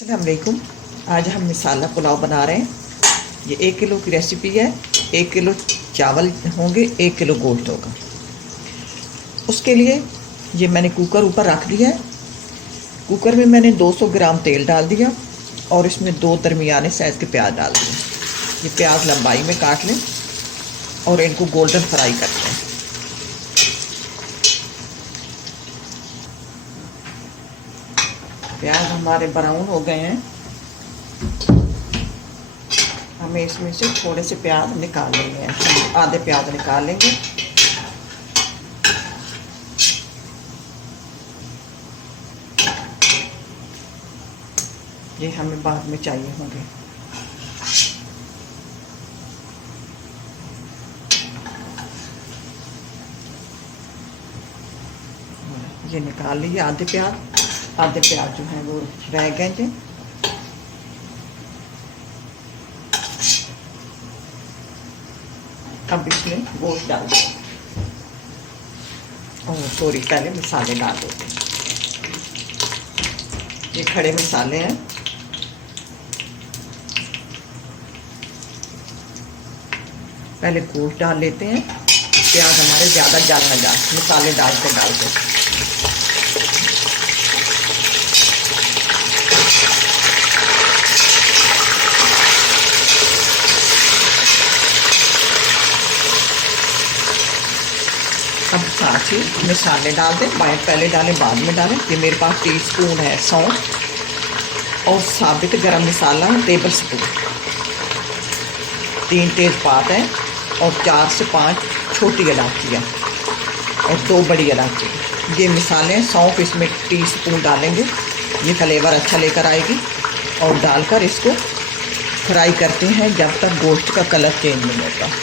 अस्सलामुअलैकुम। आज हम मसाला पुलाव बना रहे हैं। ये 1 किलो की रेसिपी है। 1 किलो चावल होंगे, 1 किलो गोश्त होगा। उसके लिए ये मैंने कुकर ऊपर रख दिया है। कुकर में मैंने 200 ग्राम तेल डाल दिया और इसमें 2 दरमियाने साइज़ के प्याज डाल दिए। ये प्याज लंबाई में काट लें और इनको गोल्डन फ्राई करते हैं। प्याज हमारे ब्राउन हो गए हैं। हमें इसमें से थोड़े से प्याज निकाल लेंगे, आधे प्याज निकाल लेंगे। ये हमें बाद में चाहिए होंगे। ये निकाल लीजिए आधे प्याज जो है वो रह गए थे। अब इसमें गोश्त डाल दें। और सॉरी, पहले मसाले डाल देते हैं। ये खड़े मसाले हैं। पहले गोश्त डाल लेते हैं। प्याज हमारे ज़्यादा जल न जाए मसाले डालते अब साथ ही मसाले डाल दें। पहले डालें बाद में डालें। ये मेरे पास टीस्पून है सौंफ और साबित गरम मसाला टेबल स्पून, 3 तेज़पात हैं और 4 से 5 छोटी इलायचियाँ और 2 बड़ी इलायची। ये मसाले हैं। सौंफ इसमें टीस्पून डालेंगे, ये फ्लेवर अच्छा लेकर आएगी। और डालकर इसको फ्राई करते हैं जब तक गोश्त का कलर चेंज नहीं होता।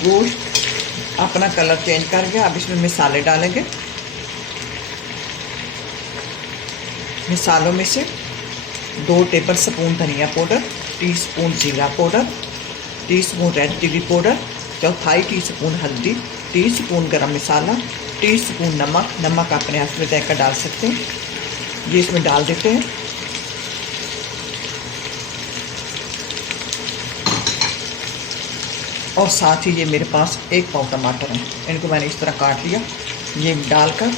गोश्त अपना कलर चेंज कर गया। अब इसमें मसाले डालेंगे। मसालों में से 2 टेबल स्पून धनिया पाउडर, टीस्पून जीरा powder, teaspoon red chili powder, 1/4 teaspoon हल्दी, टीस्पून गरम मसाला, टीस्पून नमक अपने हाथ में तय कर डाल सकते हैं। ये इसमें डाल देते हैं। और साथ ही ये मेरे पास 1 पाव टमाटर हैं, इनको मैंने इस तरह काट लिया। ये डालकर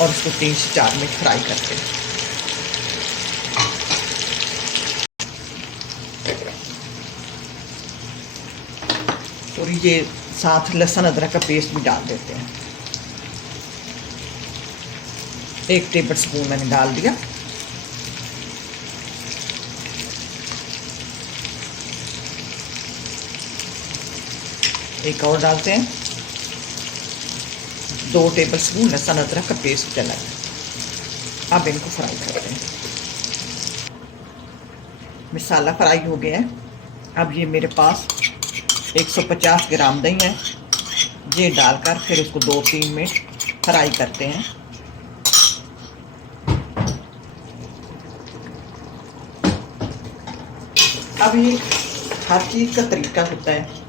और इसको 3 से 4 मिनट फ्राई करते हैं। और ये साथ लहसुन अदरक का पेस्ट भी डाल देते हैं। 1 टेबल स्पून मैंने डाल दिया। एक और डालते हैं। 2 टेबल स्पून लहसुन अदरक का पेस्ट डाला है। अब इनको फ्राई करते हैं। मसाला फ्राई हो गया है। अब ये मेरे पास 150 ग्राम दही है। ये डालकर फिर उसको 2-3 मिनट फ्राई करते हैं। अब ये हर चीज़ का तरीका होता है।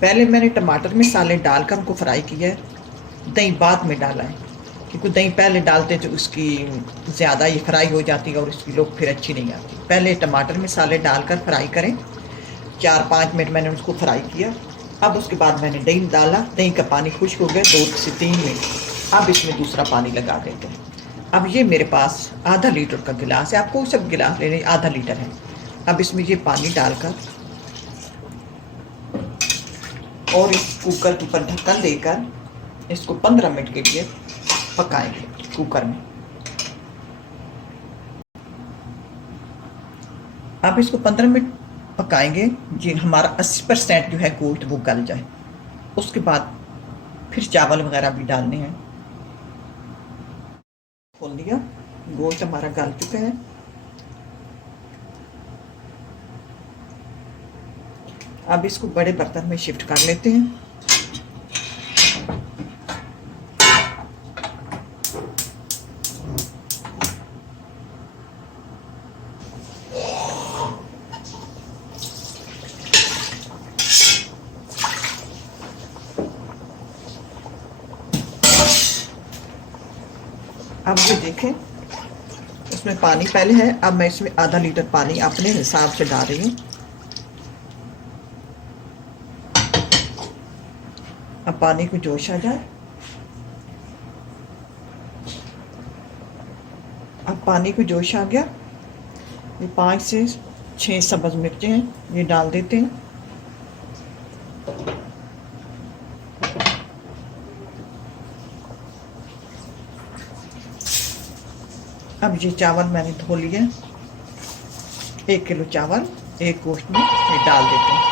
पहले मैंने टमाटर मसाले डालकर उनको फ्राई किया है, दही बाद में डाला है, क्योंकि दही पहले डालते तो उसकी ज़्यादा ये फ्राई हो जाती है और उसकी लुक फिर अच्छी नहीं आती। पहले टमाटर मसाले डालकर फ्राई करें। 4-5 मिनट मैंने उसको फ्राई किया। अब उसके बाद मैंने दही डाला। दही का पानी खुश्क हो गया 2 से 3 मिनट। अब इसमें दूसरा पानी लगा देते हैं। अब ये मेरे पास आधा लीटर का गिलास है, आपको सब गिलास लेने आधा लीटर है। अब इसमें ये पानी डालकर और इस कुकर के ऊपर ढक्कन देकर इसको 15 मिनट के लिए पकाएंगे कुकर में। अब इसको 15 मिनट पकाएंगे जी, हमारा 80% जो है गोश्त वो गल जाए। उसके बाद फिर चावल वगैरह भी डालने हैं। खोल दिया, गोश्त हमारा गल चुका है। अब इसको बड़े बर्तन में शिफ्ट कर लेते हैं। अब ये देखें, इसमें पानी पहले है, अब मैं इसमें आधा लीटर पानी अपने हिसाब से डाल रही हूँ। अब पानी को जोश आ जाए। अब पानी को जोश आ गया, ये 5 से 6 सब्ज़ मिर्चें हैं, ये डाल देते हैं। अब ये चावल मैंने धो लिए, 1 किलो चावल एक गोश्त में ये डाल देते हैं।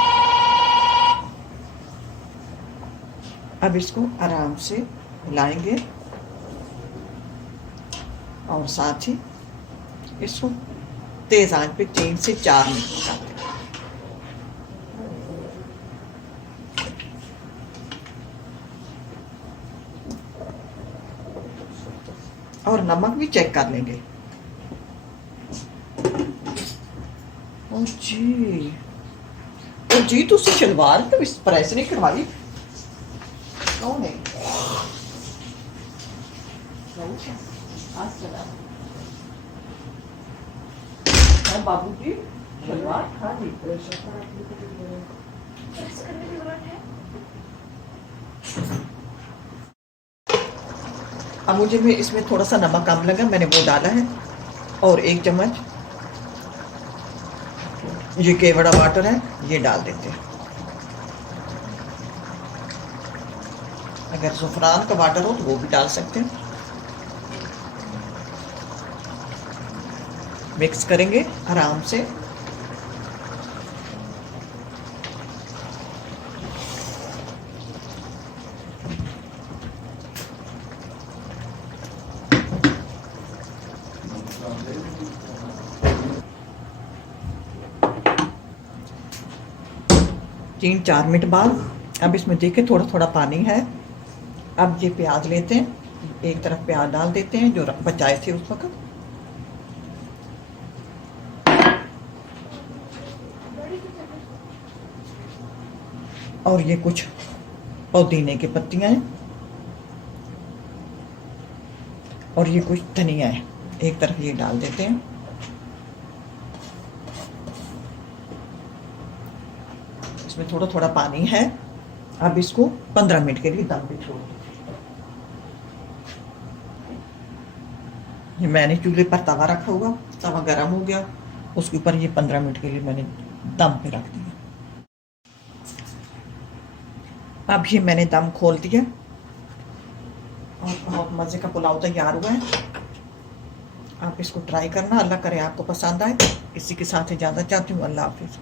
अब इसको आराम से हिलाएंगे और साथ ही इसको तेज आंच पे 3 से 4 मिनट पकाते हैं। और नमक भी चेक कर लेंगे। ओ जी तुसी शलवार तो इस प्रेस नहीं करवाई? कौन है? हाँ बाबू जी, शलवार खाली। अब मुझे भी इसमें थोड़ा सा नमक कम लगा, मैंने वो डाला है। और 1 चम्मच ये केवड़ा वाटर है, ये डाल देते हैं। अगर ज़ुफ़रान का वाटर हो तो वो भी डाल सकते हैं। मिक्स करेंगे आराम से। तीन 4 मिनट बाद अब इसमें देखिए थोड़ा थोड़ा पानी है। अब ये प्याज लेते हैं, एक तरफ प्याज डाल देते हैं जो बचाए थे उस वक्त। और ये कुछ पुदीने की पत्तियां हैं और ये कुछ धनिया है, एक तरफ ये डाल देते हैं। इसमें थोड़ा थोड़ा पानी है। अब इसको 15 मिनट के लिए दम पे छोड़ देते हैं। मैंने चूल्हे पर तवा रखा हुआ, तवा गर्म हो गया, उसके ऊपर ये 15 मिनट के लिए मैंने दम पे रख दिया। अब ये मैंने दम खोल दिया और बहुत मज़े का पुलाव तैयार हुआ है। आप इसको ट्राई करना, अल्लाह करे आपको पसंद आए। इसी के साथ इजाज़त चाहती हूँ, अल्लाह हाफिज़।